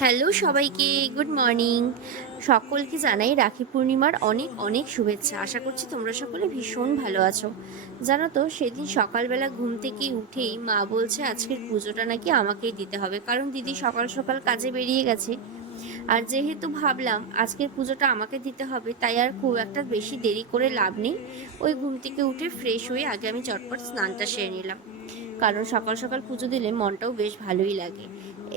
Hello সবাইকে, good morning. সকলকে জানাই রাখি পূর্ণিমার অনেক অনেক শুভেচ্ছা। আশা করছি তোমরা সকলে ভীষণ ভালো আছো। জানো তো, সেদিন সকালবেলা ঘুম থেকে উঠেই মা বলছে আজকের পুজোটা নাকি আমাকেই দিতে হবে, কারণ দিদি সকাল সকাল কাজে বেরিয়ে গেছে। আর যেহেতু ভাবলাম আজকের পুজোটা আমাকে দিতে হবে, তাই আর খুব একটা বেশি দেরি করে লাভ নেই। ওই ঘুম থেকে উঠে ফ্রেশ হয়ে আগে আমি চটপট স্নানটা সেরে নিলাম, কারণ সকাল সকাল পুজো দিলে মনটাও বেশ ভালোই লাগে।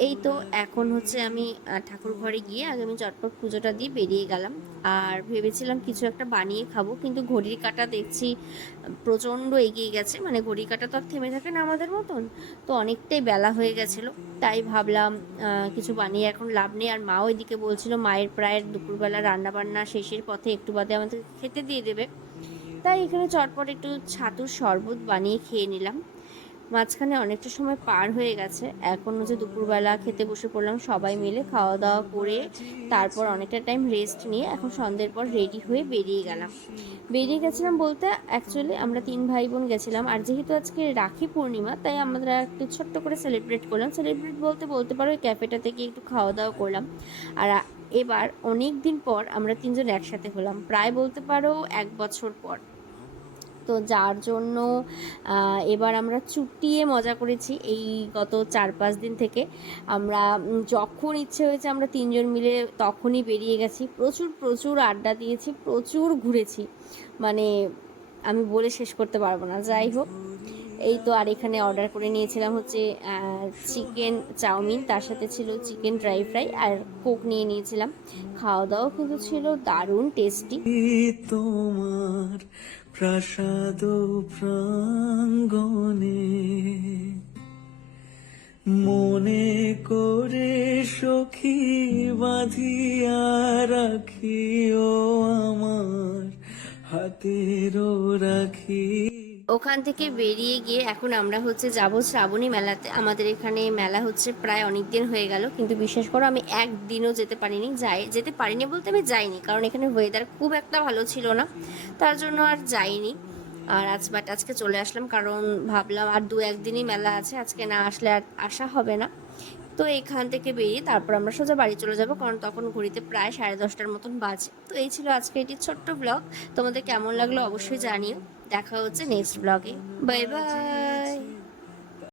এই তো এখন হচ্ছে আমি ঠাকুর ঘরে গিয়ে আগে আমি চটপট পুজোটা দিয়ে বেরিয়ে গেলাম। আর ভেবেছিলাম কিছু একটা বানিয়ে খাবো, কিন্তু ঘড়ির কাঁটা দেখছি প্রচণ্ড এগিয়ে গেছে, মানে ঘড়ির কাঁটা তো আর থেমে থাকে না আমাদের মতন। তো অনেকটাই বেলা হয়ে গেছিলো, তাই ভাবলাম কিছু বানিয়ে এখন লাভ নেই। আর মাও এদিকে বলছিল মায়ের প্রায় দুপুরবেলা রান্নাবান্না শেষের পথে, একটু বাদে আমাদের খেতে দিয়ে দেবে। তাই এখানে চটপট একটু ছাতুর শরবত বানিয়ে খেয়ে নিলাম। মাঝখানে অনেকটা সময় পার হয়ে গেছে, এখন হচ্ছে দুপুরবেলা খেতে বসে পড়লাম সবাই মিলে, খাওয়া দাওয়া করে তারপর অনেকটা টাইম রেস্ট নিয়ে এখন সন্ধ্যের পর রেডি হয়ে বেরিয়ে গেছিলাম বলতে অ্যাকচুয়ালি আমরা তিন ভাই বোন গেছিলাম। আর যেহেতু আজকে রাখি পূর্ণিমা, তাই আমরা একটু ছোট্ট করে সেলিব্রেট করলাম। সেলিব্রেট বলতে পারো ওই ক্যাফেটা থেকে একটু খাওয়া দাওয়া করলাম। আর এবার অনেক দিন পর আমরা তিনজন একসাথে হলাম, প্রায় বলতে পারো 1 বছর পর। তো যার জন্য এবার আমরা চুটিয়ে মজা করেছি। এই গত 4-5 দিন থেকে আমরা যখন ইচ্ছে হয়েছে আমরা তিনজন মিলে তখনই বেরিয়ে গেছি, প্রচুর প্রচুর আড্ডা দিয়েছি, প্রচুর ঘুরেছি, মানে আমি বলে শেষ করতে পারবো না। যাই হোক, এই তো। আর এখানে অর্ডার করে নিয়েছিলাম হচ্ছে চিকেন চাউমিন, তার সাথে ছিল চিকেন ড্রাই ফ্রাই আর কোক নিয়ে নিয়েছিলাম। খাওয়া দাওয়া কিন্তু ছিল দারুণ টেস্টি। তোমার প্রাসাদ প্রাঙ্গণে মনে করে সখী বাঁধিয়া রাখিও আমার হাতেরও রাখি। ওখান থেকে বেরিয়ে গিয়ে এখন আমরা হচ্ছে যাব শ্রাবণী মেলাতে। আমাদের এখানে মেলা হচ্ছে প্রায় অনেক দিন হয়ে গেল, কিন্তু বিশেষ করে আমি একদিনও যেতে পারিনি বলতে আমি যাইনি, কারণ এখানে ওয়েদার খুব একটা ভালো ছিল না, তার জন্য আর যাইনি। আর আজকে চলে আসলাম, কারণ ভাবলাম আর 2-1 দিনই মেলা আছে, আজকে না আসলে আর আসা হবে না। তো এখান থেকে বেরিয়ে তারপর আমরা সোজা বাড়ি চলে যাব, কারণ তখন ঘড়িতে প্রায় 10:30টার মতন বাজে। তো এই ছিল আজকে এটি ছোট্ট ব্লগ। তোমাদের কেমন লাগলো অবশ্যই জানিও। দেখা হচ্ছে নেক্সট ব্লগে। Bye bye.